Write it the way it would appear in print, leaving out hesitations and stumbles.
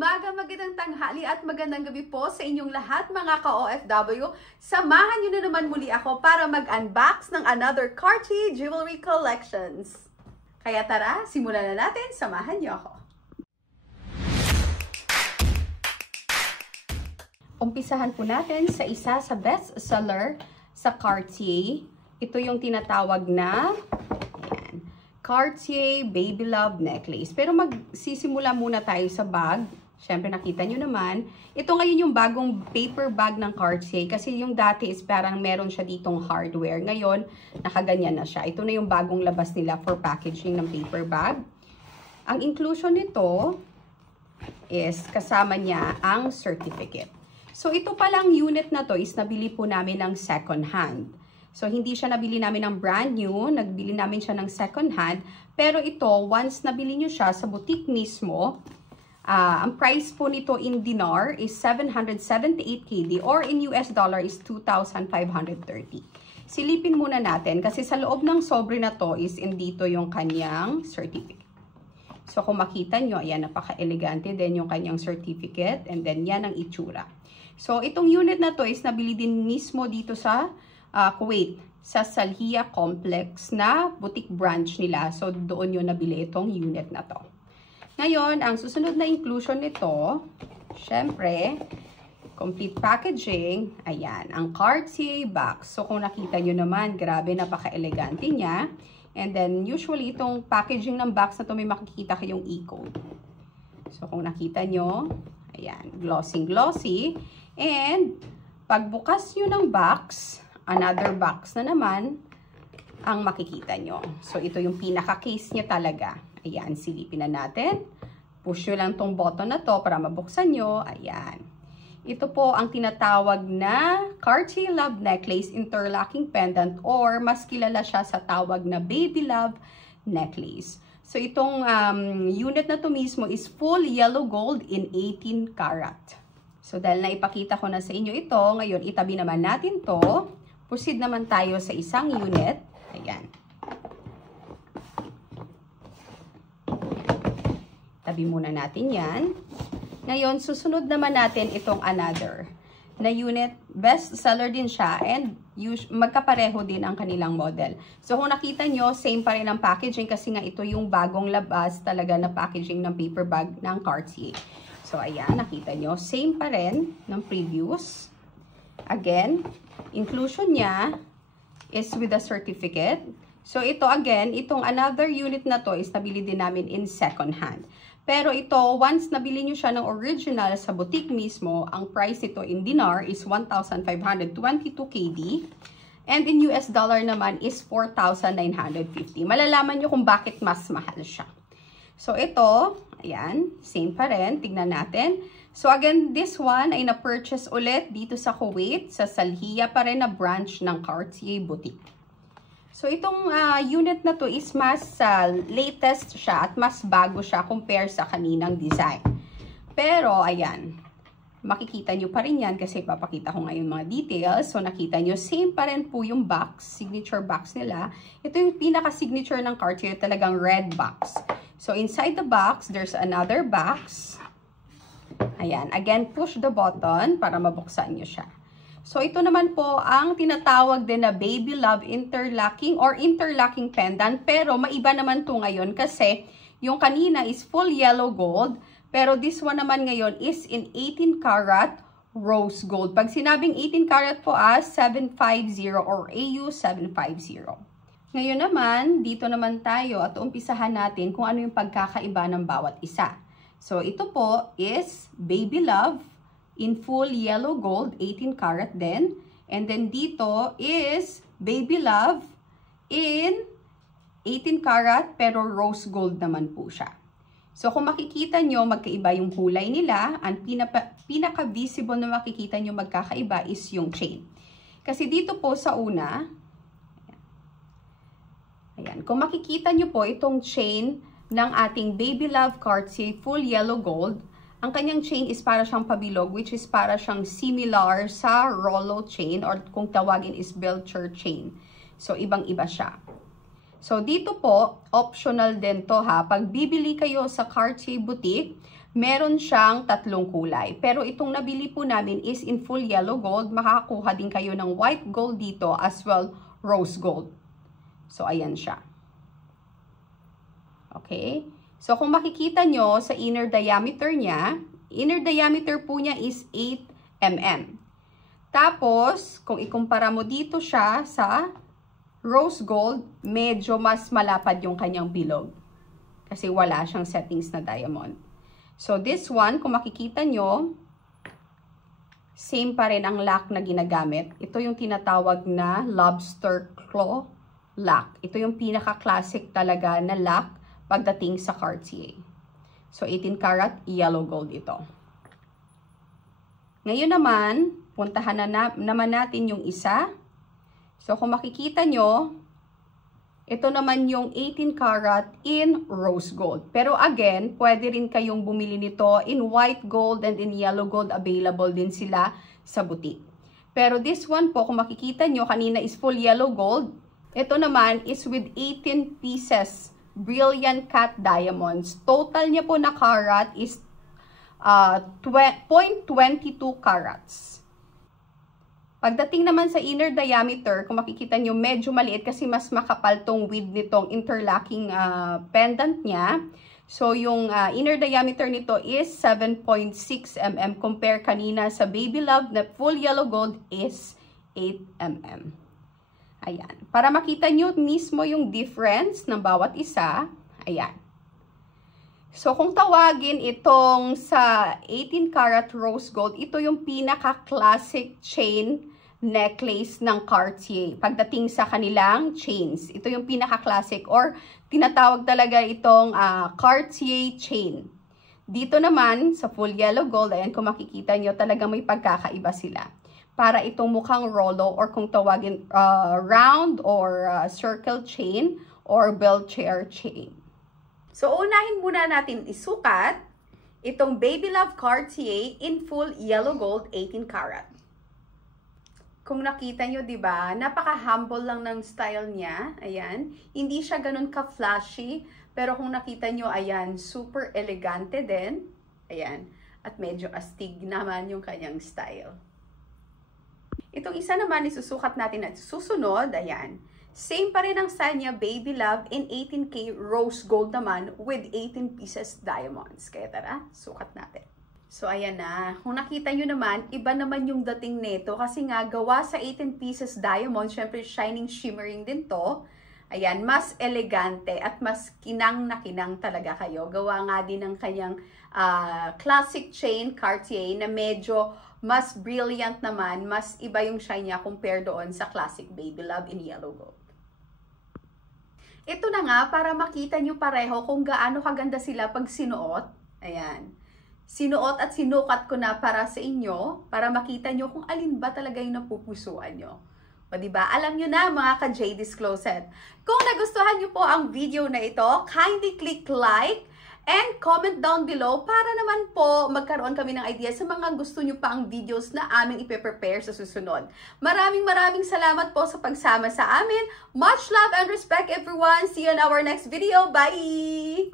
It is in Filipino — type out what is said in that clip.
umaga, magandang tanghali at magandang gabi po sa inyong lahat mga ka-OFW. Samahan niyo na naman muli ako para mag-unbox ng another Cartier Jewelry Collections. Kaya tara, simulan na natin, samahan niyo ako. Umpisahan po natin sa isa sa best seller sa Cartier. Ito yung tinatawag na Cartier Baby Love Necklace. Pero magsisimula muna tayo sa bag. Siyempre nakita nyo naman. Ito ngayon yung bagong paper bag ng Cartier. Kasi yung dati is parang meron siya ditong hardware. Ngayon, nakaganyan na siya. Ito na yung bagong labas nila for packaging ng paper bag. Ang inclusion nito is kasama niya ang certificate. So ito palang unit na to is nabili po namin ng second hand. So, hindi siya nabili namin ng brand new, nagbili namin siya ng second hand. Pero ito, once nabili nyo siya sa boutique mismo, ang price po nito in dinar is 778 KD or in US dollar is 2,530. Silipin muna natin kasi sa loob ng sobre na to is dito yung kanyang certificate. So, kung makita nyo, ayan, napaka-elegante din yung kanyang certificate and then yan ang itsura. So, itong unit na to is nabili din mismo dito sa Kuwait, sa Salhiya Complex na boutique branch nila. So, doon yun nabili itong unit na to. Ngayon, ang susunod na inclusion nito, syempre, complete packaging, ayan, ang Cartier box. So, kung nakita nyo naman, grabe, napaka-elegante niya. And then, usually, itong packaging ng box na to, may makikita kayong e-code. So, kung nakita nyo, ayan, glossy-glossy. And, pagbukas nyo ng box, another box na naman ang makikita nyo. So, ito yung pinaka-case niya talaga. Ayan, silipin na natin. Push nyo lang tong button na to para mabuksan nyo. Ayan. Ito po ang tinatawag na Cartier Love Necklace Interlocking Pendant or mas kilala siya sa tawag na Baby Love Necklace. So, itong unit na to mismo is full yellow gold in 18 karat. So, dahil naipakita ko na sa inyo ito, ngayon itabi naman natin to. Proceed naman tayo sa isang unit. Ayan. Tabi muna natin yan. Ngayon, susunod naman natin itong another na unit. Best seller din siya and magkapareho din ang kanilang model. So, kung nakita nyo, same pa rin ang packaging kasi nga ito yung bagong labas talaga na packaging ng paper bag ng Cartier. So, ayan, nakita nyo, same pa rin ng previous. Again, inclusion niya is with a certificate. So, ito again, itong another unit na to is nabili din namin in second hand. Pero ito, once nabili nyo siya ng original sa boutique mismo, ang price nito in dinar is 1,522 KD. And in US dollar naman is 4,950. Malalaman nyo kung bakit mas mahal siya. So, ito, ayan, same pa rin. Tignan natin. So, again, this one ay na-purchase ulit dito sa Kuwait, sa Salhiya pa rin na branch ng Cartier Boutique. So, itong unit na to is mas latest siya at mas bago siya compare sa kaninang design. Pero, ayan, makikita nyo pa rin yan kasi papakita ko ngayon mga details. So, nakita nyo, same pa rin po yung box, signature box nila. Ito yung pinaka-signature ng Cartier, talagang red box. So, inside the box, there's another box. Ayan, again, push the button para mabuksan nyo siya. So, ito naman po ang tinatawag din na Baby Love Interlocking or Interlocking Pendant. Pero, maiba naman to ngayon kasi yung kanina is full yellow gold. Pero, this one naman ngayon is in 18 karat rose gold. Pag sinabing 18 karat po 750 or AU 750. Ngayon naman, dito naman tayo at umpisahan natin kung ano yung pagkakaiba ng bawat isa. So, ito po is Baby Love in full yellow gold, 18 karat din. And then dito is Baby Love in 18 karat pero rose gold naman po siya. So, kung makikita nyo, magkaiba yung kulay nila. Ang pinaka-visible na makikita nyo magkakaiba is yung chain. Kasi dito po sa una, ayan, kung makikita nyo po itong chain ng ating Baby Love Cartier full yellow gold, ang kanyang chain is para siyang pabilog, which is para siyang similar sa Rollo chain or kung tawagin is Belcher chain. So, ibang-iba siya. So, dito po, optional din to ha. Pag bibili kayo sa Cartier Boutique, meron siyang tatlong kulay. Pero itong nabili po namin is in full yellow gold. Makakakuha din kayo ng white gold dito as well rose gold. So, ayan siya. Okay? So, kung makikita nyo sa inner diameter niya, inner diameter po niya is 8 mm. Tapos, kung ikumpara mo dito siya sa rose gold, medyo mas malapad yung kanyang bilog. Kasi wala siyang settings na diamond. So, this one, kung makikita nyo, same pa rin ang lock na ginagamit. Ito yung tinatawag na lobster claw lock. Ito yung pinaka-classic talaga na lock pagdating sa Cartier. So, 18 karat yellow gold ito. Ngayon naman, puntahan naman natin yung isa. So, kung makikita nyo, ito naman yung 18 karat in rose gold. Pero again, pwede rin kayong bumili nito in white gold and in yellow gold. Available din sila sa boutique. Pero this one po, kung makikita nyo, kanina is full yellow gold. Ito naman is with 18 pieces brilliant cut diamonds. Total niya po na karat is 0.22 carats. Pagdating naman sa inner diameter, kung makikita nyo, medyo maliit kasi mas makapal tong width nitong interlocking pendant niya. So, yung inner diameter nito is 7.6 mm compare kanina sa Baby Love na full yellow gold is 8 mm. Ayan. Para makita nyo mismo yung difference ng bawat isa, ayan. So, kung tawagin itong sa 18 karat rose gold, ito yung pinaka-classic chain necklace ng Cartier. Pagdating sa kanilang chains, ito yung pinaka-classic or tinatawag talaga itong Cartier chain. Dito naman, sa full yellow gold, ayan kung makikita nyo, talaga may pagkakaiba sila. Para itong mukhang rolo or kung tawagin round or circle chain or bell chair chain. So, unahin muna natin isukat itong Baby Love Cartier in full yellow gold 18 karat. Kung nakita nyo, diba, napaka-humble lang ng style niya. Ayan. Hindi siya ganun ka-flashy. Pero kung nakita nyo, ayan, super elegante din. Ayan. At medyo astig naman yung kanyang style. Itong isa naman, isusukat natin at susunod. Ayan. Same pa rin ang style niya, Baby Love, in 18K rose gold naman with 18 pieces diamonds. Kaya tara, sukat natin. So, ayan na. Kung nakita nyo naman, iba naman yung dating nito kasi nga gawa sa 18 pieces diamonds, syempre shining, shimmering din to. Ayan, mas elegante at mas kinang na kinang talaga kayo. Gawa nga din ng kanyang classic chain, Cartier, na medyo mas brilliant naman, mas iba yung shine niya compare doon sa classic Baby Love in yellow gold. Ito na nga, para makita nyo pareho kung gaano kaganda sila pag sinuot. Ayan. Sinuot at sinukat ko na para sa inyo, para makita nyo kung alin ba talaga yung napupusuan nyo. O diba? Alam nyo na mga ka-JD's Closet. Kung nagustuhan nyo po ang video na ito, kindly click like and comment down below para naman po magkaroon kami ng idea sa mga gusto nyo pa ang videos na aming ipe-prepare sa susunod. Maraming salamat po sa pagsama sa amin. Much love and respect everyone. See you in our next video. Bye!